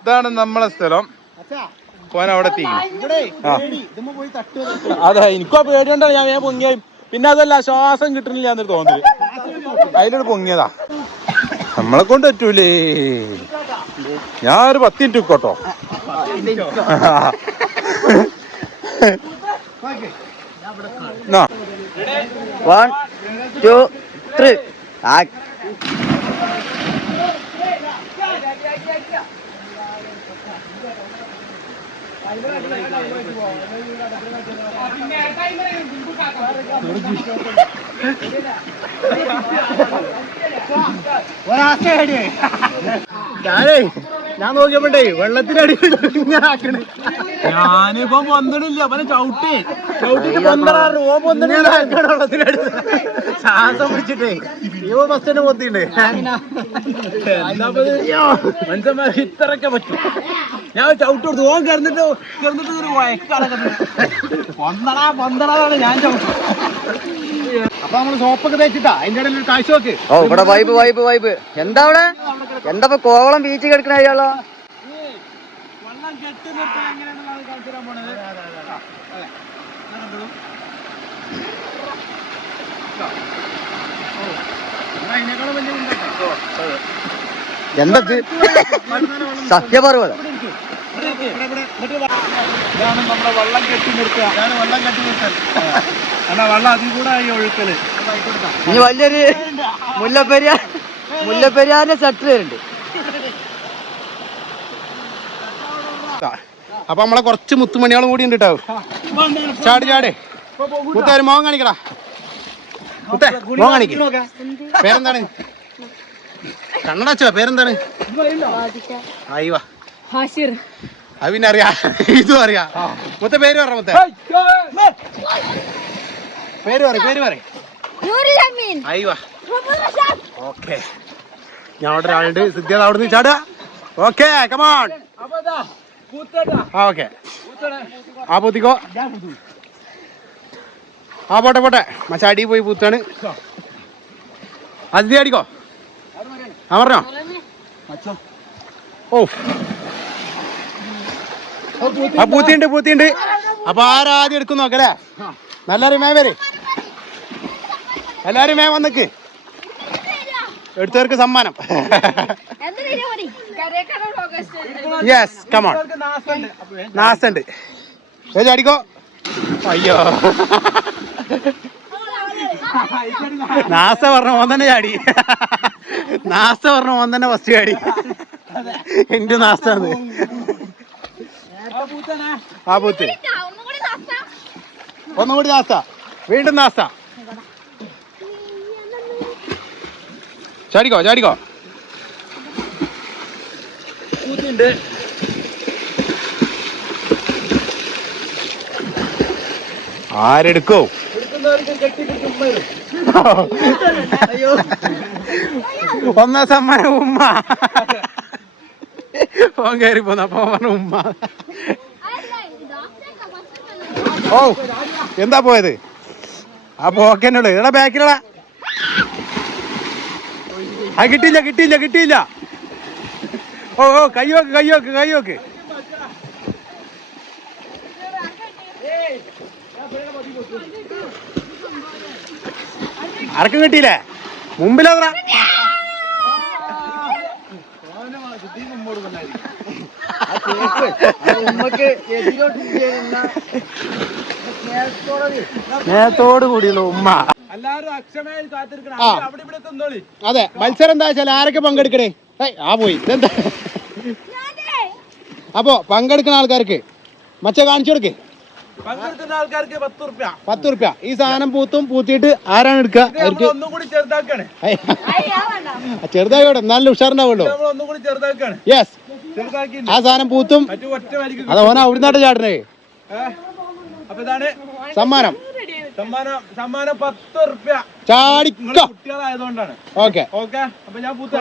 ഇതാണ് നമ്മളെ സ്ഥലം. പോൻ അവിടെ അതെ എനിക്കോ പേടിയുണ്ടോ? ഞാൻ പൊങ്ങിയായി. പിന്നെ അതല്ല ശ്വാസം കിട്ടണില്ല എന്നൊരു തോന്നല്. അതിലൊരു പൊങ്ങിയതാ. നമ്മളെ കൊണ്ട് പറ്റൂലേ. ഞാനൊരു 10 മിനിറ്റ് കേട്ടോ. 1 2 3 ഞാൻ നോക്കിയപ്പോണ്ടേ വെള്ളത്തിനടി ഇങ്ങനെ ആക്കണേ. ഞാനിപ്പോ പൊന്തണില്ല. അവനെ ചവിട്ടിട്ട് വെള്ളത്തിനടി ശ്വാസം പിടിച്ചിട്ടേ ഇവ ബസ് തന്നെ പൊത്തിണ്ടേ. മനുഷ്യന്മാർ ഇത്രയൊക്കെ പറ്റും. ഞാൻ ചവിട്ട് കൊടുത്തു. ഓൻ കിടന്നിട്ട് ഒരു പൊന്തടാണ് ഞാൻ ചവിട്ടു. അപ്പൊ നമ്മള് സോപ്പൊക്കെ തേച്ചിട്ടാ അതിന്റെ ഇടയിൽ ഒരു കാഴ്ച നോക്ക്. ഓ ഇവിടെ വൈബ് എന്താ അവിടെ? എന്താ കോവളം ബീച്ച് കിടക്കണ അയാളോ? വെള്ളം കെട്ടി നിർത്താൻ എങ്ങനെയാണെന്നാണ് കാണിച്ചു തരാൻ പോണത്. എന്താ സത്യപർവ്വതം? ഇതാണ് നമ്മുടെ വെള്ളം കെട്ടി നിർത്തുക. അല്ല വെള്ളം അതിൽ കൂടെ ആയി ഒഴുക്കല്. ഇനി വലിയൊരു മുല്ലപ്പെരിയാറിന്റെ സെറ്റ് വരുന്നുണ്ട്. അപ്പൊ നമ്മളെ കുറച്ച് മുത്തുമണികളും കൂടി ഉണ്ട് കേട്ടോ. ചാട് മുത്താര് മോൻ കാണിക്കടാ. മോൻ കാണിക്ക. പേരെന്താണ്? കണ്ണടച്ചോ? പേരെന്താണ്? അയ്യോ അത് പിന്നെ അറിയാ, ഇതും അറിയാ. മുത്ത പേര് പറ, മുത്ത പേര് പറ. അയ്യോ ഓക്കെ, ഞാൻ അവിടെ ഒരാളുണ്ട്, സിദ്ധിയത് അവിടെ നിന്ന് ചാടുക. Okay come on. ഓക്കെ ആ പൂത്തിക്കോ. ആ പോട്ടെ മച്ചാടി പോയി പൂത്താണ്. അതിഥി അടിക്കോ. ആ പറഞ്ഞോ. ഓ ആ പൂത്തിണ്ട്. അപ്പൊ ആരാദ്യം എടുക്കും നോക്കല്ലേ? എല്ലാരും മേ വരെ, എല്ലാരും മേ വന്നക്ക്. എടുത്തവർക്ക് സമ്മാനം. Yes come on. നാസ്തുണ്ട്. ചാടിക്കോ. അയ്യോ നാസ പറഞ്ഞ മോൻ തന്നെ ചാടി. നാസ പറഞ്ഞ മോൻ തന്നെ ഫസ്റ്റ് ചാടി. എന്റെ നാസ്താണ്. ആ പൂത്ത് ഒന്നുകൂടി നാസ്ത, വീണ്ടും നാസ്ത. ചാടിക്കോ. ആരെടുക്കോ? ഒന്നാം സമ്മാനം ഉമ്മ. ഫോൺ കയറി പോന്ന അപ്പൊ പറഞ്ഞ ഉമ്മ. ഓ എന്താ പോയത്? ആ പോക്കന്നുള്ളു. എടാ ബാക്കിലടാ. ആ കിട്ടിയില്ല. ഓ കയ്യോക്ക്. ആർക്കും കിട്ടിയില്ലേ? മുമ്പിലാ. നേരത്തോട് കൂടിയുള്ള ഉമ്മ. അതെ, മത്സരം എന്താ വെച്ചാൽ ആരൊക്കെ പങ്കെടുക്കണേ? ആ പോയി. ഇതെന്താ? അപ്പോ പങ്കെടുക്കുന്ന ആൾക്കാർക്ക് മച്ച കാണിച്ചു കൊടുക്കേ. പങ്കെടുക്കുന്ന ആൾക്കാർക്ക് 10 റുപ്യ. ഈ സാധനം പൂത്തിയിട്ട് ആരാണ് എടുക്കുക? ചെറുതായോടെ എന്നാലും ഉഷാറുണ്ടാവുമല്ലോ. യെസ്, ആ സാധനം പൂത്തും. അത് ഓന അവിടുന്നാട്ട് ചാടണേ. സമ്മാനം 10 റുപ്യ. ചാടിക്കോ. കുട്ടികളായതുകൊണ്ടാണ്. ഓക്കെ. അപ്പൊ ഞാൻ പൂത്തേ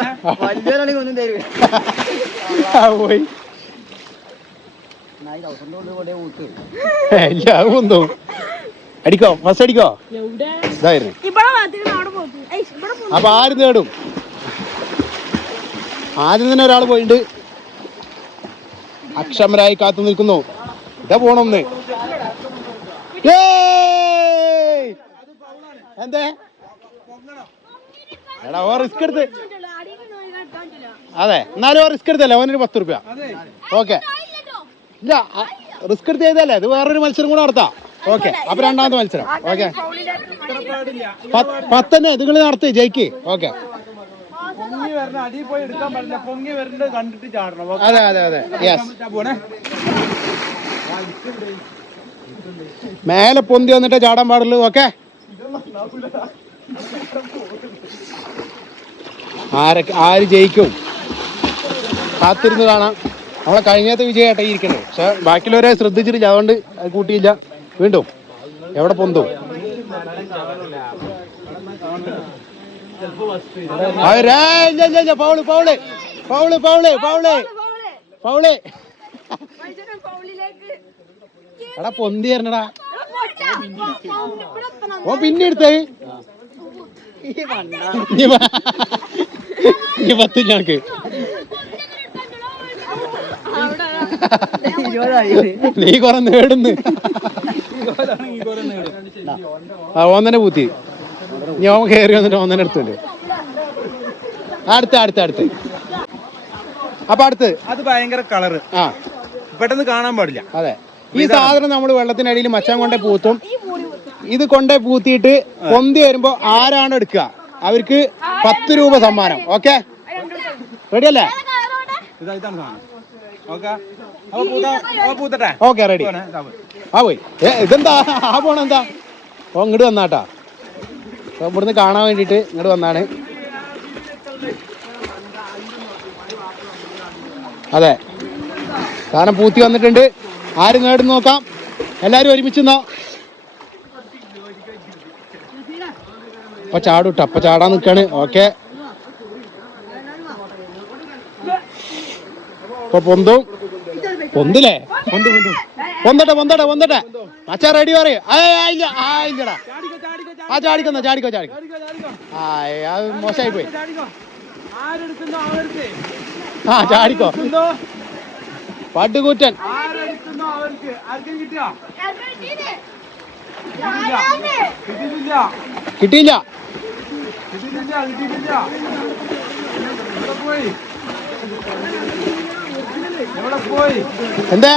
പോയി. അടിക്കോ, ഫസ്റ്റ് അടിക്കോ. അപ്പൊ ആര് നേടും? ആദ്യം തന്നെ ഒരാൾ പോയിണ്ട്. അക്ഷമരായി കാത്തു നിൽക്കുന്നു. ഇതാ പോണൊന്ന്. എന്തേ? എടാ ഓ റിസ്ക് എടുത്ത്. അതെ, എന്നാലും ഓ റിസ്ക് എടുത്തല്ലേ ഓനൊരു 10 റുപ്യ. ഓക്കെ, ഇല്ല റിസ്ക് എടുത്ത് ചെയ്തല്ലേ. ഇത് വേറൊരു മത്സരം കൂടെ നടത്താം. ഓക്കെ, അപ്പൊ രണ്ടാമത്തെ മത്സരം. ഓക്കെ, 10 തന്നെ നിങ്ങൾ നടത്തി ജയിക്ക്. ഓക്കെ, അതെ യെസ്. മേലെ പൊന്തി വന്നിട്ടേ ചാടാൻ പാടുള്ളൂ. ഓക്കെ, ആര് ജയിക്കും കാത്തിരുന്ന് കാണാം. നമ്മളെ കഴിഞ്ഞത്തെ വിജയമായിട്ടേ ഇരിക്കണേ. പക്ഷെ ബാക്കിയുള്ളവരെ ശ്രദ്ധിച്ചിട്ടില്ല, അതുകൊണ്ട് അത് കൂട്ടിയില്ല. വീണ്ടും എവിടെ പൊന്തും? എടാ പൊന്തി തരണടാ. ഓ പിന്നെ എടുത്തേ. ഈ 10 ഞങ്ങൾക്ക് നീ കൊറേ നേടുന്നു. ഓൻ തന്നെ പൂത്തി. ഇനി ഓൻ കയറി വന്നിട്ട് ഓൻ തന്നെ എടുത്തല്ലോ. അടുത്ത് അപ്പൊ അടുത്ത് അത് ഭയങ്കര കളറ്. ആ പെട്ടെന്ന് കാണാൻ പാടില്ല. അതെ, ഈ സാധനം നമ്മൾ വെള്ളത്തിനടിയിൽ മച്ചാൻ കൊണ്ടേ പൂത്തും. ഇത് കൊണ്ടേ പൂത്തിയിട്ട് പൊന്തി വരുമ്പോ ആരാണ് എടുക്കുക അവർക്ക് 10 രൂപ സമ്മാനം. ഓക്കെ, റെഡി അല്ലേ? Okay ready. ആ പോയി. ഇതെന്താ ആ പോണെന്താ? ഓ ഇങ്ങോട്ട് വന്നാട്ടാ. ഇവിടുന്ന് കാണാൻ വേണ്ടിട്ട് ഇങ്ങോട്ട് വന്നാണ്. അതെ, സാധനം പൂത്തി വന്നിട്ടുണ്ട്. ആര് നേടും നോക്കാം. എല്ലാരും ഒരുമിച്ച് നിന്നോ. അപ്പൊ ചാടും കേട്ടോ. അപ്പൊ ചാടാൻ നിൽക്കാണ്. ഓക്കെ. ഇപ്പൊ പൊന്തില്ലേ? പൊന്തട്ടെ. മച്ചാ റെഡി പറയും. ഇല്ലടാ. ചാടിക്കോ. അത് മോശമായി പോയി. ചാടിക്കോ. പട്ടുകൂറ്റൻ കിട്ടിയില്ല. എന്താ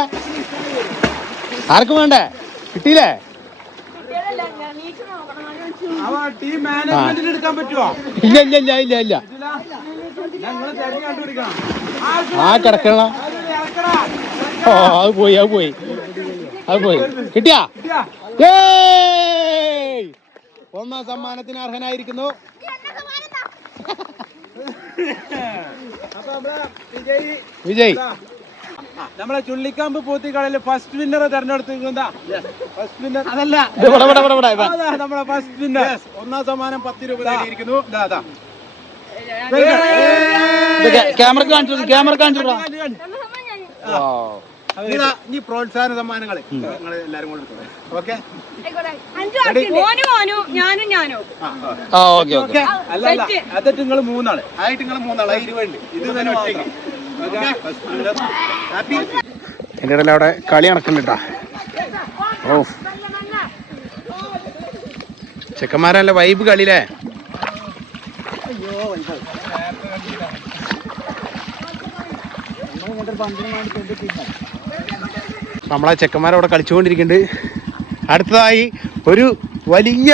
ആർക്കും വേണ്ടേ? കിട്ടിയില്ലേ? ഇല്ല. കിടക്കണ. അത് പോയി. കിട്ടിയാ? ഒന്നാം സമ്മാനത്തിന് അർഹനായിരിക്കുന്നു. വിജയ് നമ്മളെ ചുള്ളിക്കാമ്പ് പൂത്തിക്കളയിൽ ഫസ്റ്റ് വിന്നറെ തെരഞ്ഞെടുത്തിരിക്കുന്ന അതല്ല നമ്മളെ ഫസ്റ്റ് വിന്നർ. ഒന്നാം സമ്മാനം 10 രൂപ നേടിയിരിക്കുന്നു. ക്യാമറ കാണിച്ചു. ഈ പ്രോത്സാഹന സമ്മാനങ്ങൾ നിങ്ങൾ എല്ലാരും കൂടെ എടുത്തത്. ഓക്കെ. അതൊക്കെ നിങ്ങൾ മൂന്നാള് ആയിട്ട് നിങ്ങൾ മൂന്നാളായി 20 ഇത് തന്നെ ഒറ്റയ്ക്ക്. എന്റെ ഇടയിൽ അവിടെ കളി നടക്കുന്നുണ്ടാ. ഓ ചെക്കന്മാരല്ല വൈബ് കളിയില്ലേ? നമ്മളെ ചെക്കന്മാരവിടെ കളിച്ചുകൊണ്ടിരിക്കുന്നുണ്ട്. അടുത്തതായി ഒരു വലിയ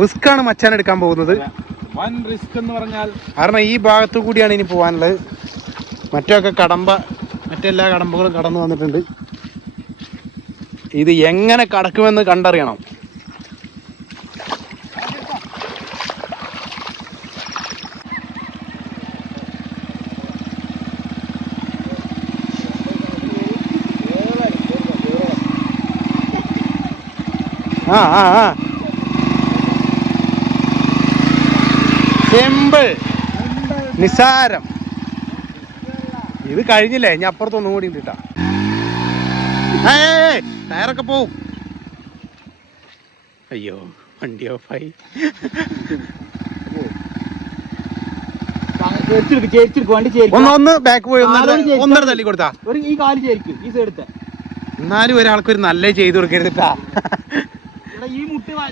റിസ്ക് ആണ് മച്ചാൻ എടുക്കാൻ പോകുന്നത്. വൻ റിസ്ക് എന്ന് പറഞ്ഞാൽ കാരണം ഈ ഭാഗത്തു കൂടിയാണ് ഇനി പോകാനുള്ളത്. മറ്റൊക്കെ മറ്റെല്ലാ കടമ്പകളും കടന്നു വന്നിട്ടുണ്ട്. ഇത് എങ്ങനെ കടക്കുമെന്ന് കണ്ടറിയണം. സിമ്പിൾ, നിസാരം. ഇത് കഴിഞ്ഞില്ലേ? ഞാൻ അപ്പുറത്തൊന്നും കൂടി ഉണ്ട് കേട്ടാ. ടയറൊക്കെ പോവും. അയ്യോ വണ്ടി ഓഫായി. ഒന്ന് ബാക്ക് പോയി ഒന്നര തല്ലി കൊടുത്താ. എന്നാലും ഒരാൾക്കൊരു നല്ല ചെയ്ത് കൊടുക്കരുതാ.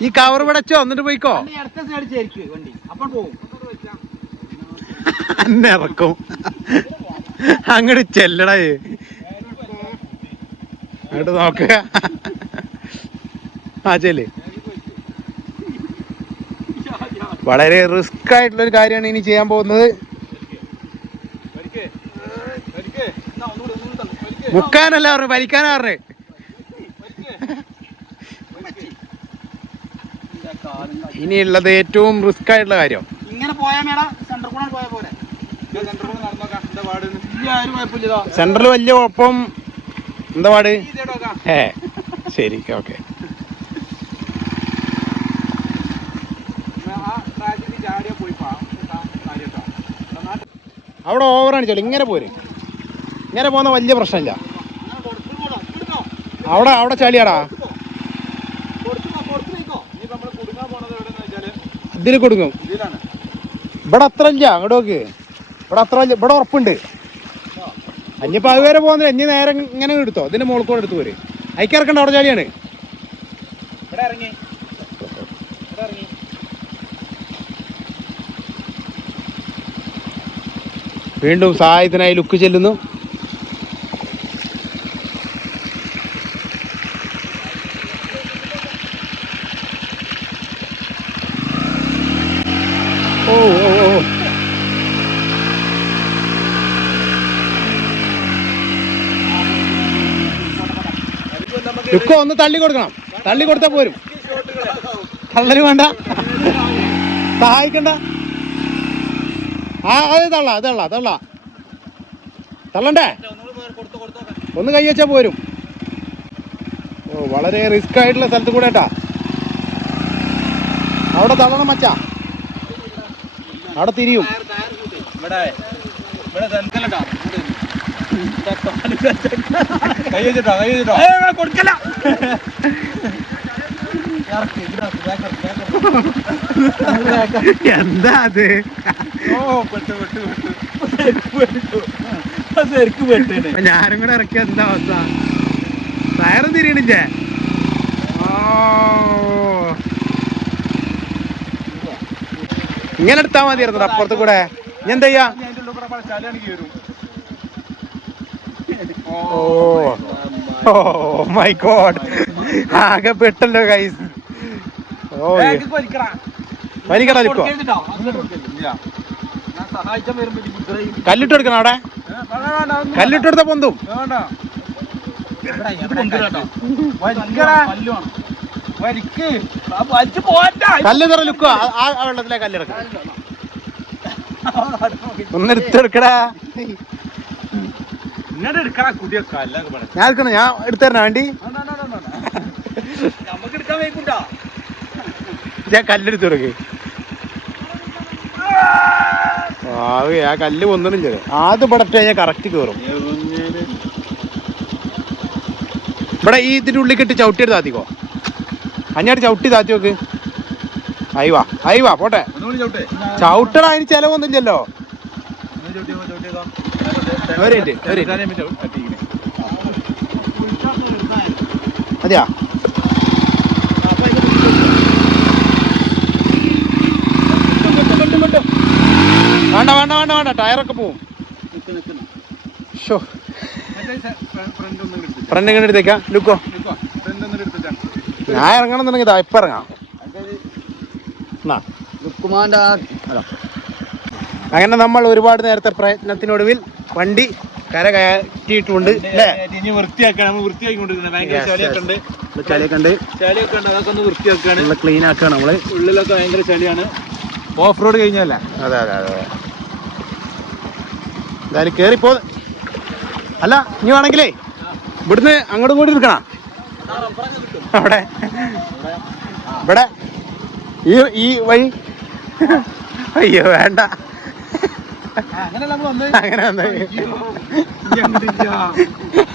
ഈ കവർ വിടച്ചോ എന്നിട്ട് പോയിക്കോ. എന്നെ ഇറക്കും അങ്ങോട്ട് ചെല്ലടാ. അങ്ങോട്ട് നോക്കുക. ചെല്ല്. വളരെ റിസ്ക് ആയിട്ടുള്ളൊരു കാര്യമാണ് ഇനി ചെയ്യാൻ പോകുന്നത്. മുക്കാനല്ല പറഞ്ഞു, വലിക്കാനാ പറഞ്ഞേ. ഇനിയുള്ളത് ഏറ്റവും റിസ്ക് ആയിട്ടുള്ള കാര്യം. സെന്ററിൽ വലിയ കുഴപ്പം. എന്താ പാട്? ശരി, ഓക്കെ. അവിടെ ഓവറാണ് ചോളി. ഇങ്ങനെ പോരെ. ഇങ്ങനെ പോകുന്ന വലിയ പ്രശ്നമില്ല. അവിടെ ചളിയാടാ. ഇതിൽ കൊടുക്കും. ഇവിടെ അത്ര ഇല്ല. അങ്ങോട്ട് നോക്ക്. ഇവിടെ അത്ര ഇല്ല. ഇവിടെ ഉറപ്പുണ്ട്. അഞ്ഞിപ്പോ അത് വരെ പോകുന്നില്ല. ഇനി നേരെ ഇങ്ങനെ എടുത്തോ. ഇതിന്റെ മുകളിൽ കൂടെ എടുത്തു പോരെ. അയക്കിറക്കണ്ട. അവിടെ ചളിയാണ്. വീണ്ടും സഹായത്തിനായി ലുക്ക് ചെല്ലുന്നു. ഓ ഓ ഓ ലുക്ക് ഒന്ന് തള്ളി കൊടുക്കണം. തള്ളി കൊടുത്താൽ പോരും. തള്ളല് വേണ്ട, സഹായിക്കണ്ട. അത് തള്ളണ്ടേ? ഒന്ന് കൈ വെച്ചാൽ പോരും. ഓ വളരെ റിസ്ക് ആയിട്ടുള്ള സ്ഥലത്ത് കൂടെ കേട്ടാ. അവിടെ തള്ളണം മച്ചാ, അവിടെ തിരിയും. കൊടുക്കല എന്താ അത്? ഞാനും കൂടെ ഇറക്കിയ എന്താ അവസ്ഥ? ടയറും തിരിയണില്ലേ? ഇങ്ങനെ എടുത്താ മതിയായിരുന്നു അപ്പുറത്ത് കൂടെ. ഇനി എന്താ ചെയ്യാ? ഓ മൈ ഗോഡ്, ആകെ പെട്ടല്ലോ ഗൈസ്. ഓ വലിക്കടാ ലിക്കോ. കല്ലിട്ട് എടുക്കണം അവിടെ, കല്ലിട്ട് എടുത്ത പൊന്തും. കല്ല് നിറ ലുക്കോ, ആ വെള്ളത്തിലെ കല്ലെടുക്ക. ഒന്ന് എടുത്തെടുക്കടാ. ഞാൻ എടുക്കണം, ഞാൻ എടുത്തരണ വേണ്ടി. ഞാൻ കല്ലെടുത്ത് കൊടുക്കേ. ആ കല്ല് പൊന്നലും ചെയ്തു. ആദ്യം ഇവിടെ ഇട്ട് കഴിഞ്ഞാൽ കറക്റ്റ് കയറും. ഇവിടെ ഈ ഇതിന്റെ ഉള്ളിൽ കെട്ടി ചവിട്ടിയെടുത്ത് താത്തിക്കോ. അഞ്ഞാട്ട് ചവിട്ടി താത്തി നോക്ക്. അയവാ പോട്ടെ. ചവിട്ടണ അതിന് ചെലവൊന്നുമില്ലല്ലോ. അതെയാ, വേണ്ട ടയറൊക്കെ പോവും. ഫ്രണ്ട് ഇങ്ങനെ എടുത്തേക്കാ ലുക്കോ. ഞാൻ ഇറങ്ങണമെന്നുണ്ടെങ്കിൽ ഇപ്പൊ ഇറങ്ങാം. അങ്ങനെ നമ്മൾ ഒരുപാട് നേരത്തെ പ്രയത്നത്തിനൊടുവിൽ വണ്ടി കര കയറ്റിയിട്ടുണ്ട്. ഇനി വൃത്തിയാക്കാണ്, വൃത്തിയാക്കിക്കൊണ്ടിരിക്കുന്നത്. ഭയങ്കര ചളിയൊക്കെ ഉണ്ട്, ചളിയൊക്കെ ഉണ്ട്. അതൊക്കെ ഒന്ന് വൃത്തിയാക്കാണ്, ക്ലീൻ ആക്കാണ് നമ്മള്. ഉള്ളിലൊക്കെ ഭയങ്കര ചളിയാണ്. Off road കഴിഞ്ഞല്ല. അതെ എന്തായാലും കേറിപ്പോ. അല്ല ഇനി വേണമെങ്കിലേ ഇവിടുന്ന് അങ്ങോട്ടും കൂടി എടുക്കണ. അവിടെ ഇവിടെ ഈ വഴി. അയ്യോ വേണ്ട, അങ്ങനെ വന്നേ.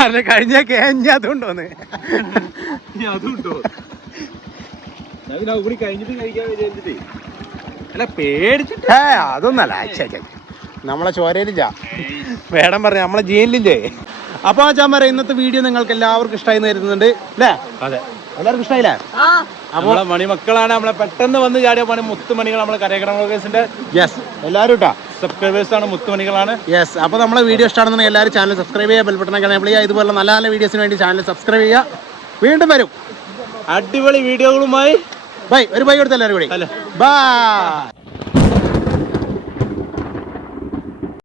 അല്ല കഴിഞ്ഞ കേഞ്ഞ അതുകൊണ്ടോന്ന്. അതൊന്നല്ല, നമ്മളെ ചോരയിലില്ല, വേടം പറഞ്ഞ നമ്മളെ ജീനിലില്ലേ. അപ്പൊ ആ ചാൻ പറയാം, ഇന്നത്തെ വീഡിയോ നിങ്ങൾക്ക് എല്ലാവർക്കും ഇഷ്ടമായി കരുതുന്നുണ്ട് അല്ലേ? അതെ, എല്ലാവർക്കും ഇഷ്ടമായില്ലേ? അപ്പൊ മണിമക്കളാണ്, നമ്മളെ പെട്ടെന്ന് വന്ന് ചാടിയ പണി മുത്തുമണികൾ, നമ്മളെ കരകട വ്ളോഗേഴ്സിന്റെ എല്ലാവരും ഇട്ടാ സബ്സ്ക്രൈബേഴ്സ് ആണ്, മുത്തുമണികളാണ്. അപ്പൊ നമ്മളെ വീഡിയോ ഇഷ്ടമാണെന്നുണ്ടെങ്കിൽ എല്ലാവരും ചാനൽ സബ്സ്ക്രൈബ് ചെയ്യുക, ബെൽബട്ടൺ എനേബിൾ ചെയ്യുക. ഇതുപോലെ നല്ല നല്ല വീഡിയോസിന് വേണ്ടി ചാനൽ സബ്സ്ക്രൈബ് ചെയ്യുക. വീണ്ടും വരും അടിപൊളി വീഡിയോകളുമായി. ഒരു ബൈ കൊടുത്ത എല്ലാവരും കൂടി. ബൈ.